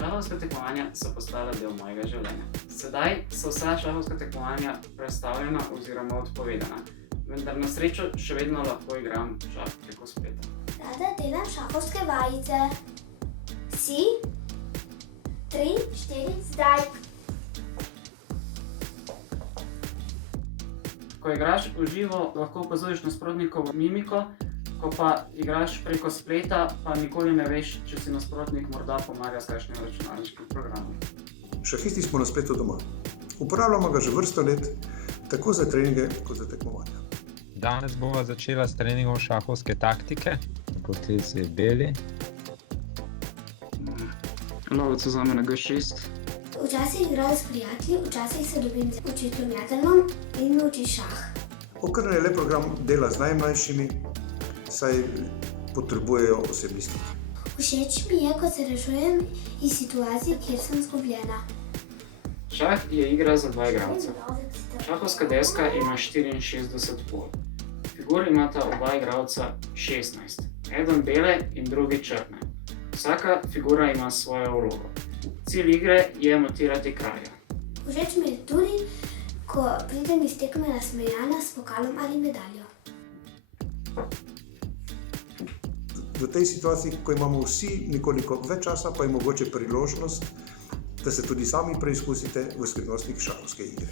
Šahovska tekmovanja so postala del mojega življenja. Sedaj so vsa šahovska tekmovanja prestavljena oziroma odpovedana, vendar na srečo še vedno lahko igram šah preko spleta. Rada delam šahovske vajice. Si, 3, 4, zdaj. Ko igraš v živo, lahko opazuješ nasprotnikovo mimiko, ko pa igraš preko spleta, pa nikoli ne veš, če si nasprotnik morda pomaga s kakšnim računalniškim programom. Šahisti smo na spletu doma. Uporabljamo ga že vrsto let, tako za treninge kot za tekmovanja. Danes bova začela s treningom šahovske taktike. Potez je beli. Lovec vzame na G6. Včasih igram s prijatelji, včasih se dobim z učiteljem Jadrnom in me uči šah. Okrn je le program dela z najmlajšimi, saj potrebujejo osebni stik. Všeč mi je, ko se rešujem iz situacij, kjer sem izgubljena. Šah je igra za dva igralca. Šahovska deska ima 64 pol. Figur imata oba igralca 16. Eden bele in drugi črne. Vsaka figura ima svojo vlogo. Cilj igre je motirati kralja. Všeč mi je tudi, ko pridem iz tekme nasmejana s pokalom ali medaljo. V tej situaciji, ko imamo vsi nekoliko več časa, pa je mogoče priložnost, da se tudi sami preizkusite v skrivnostih šahovske igre.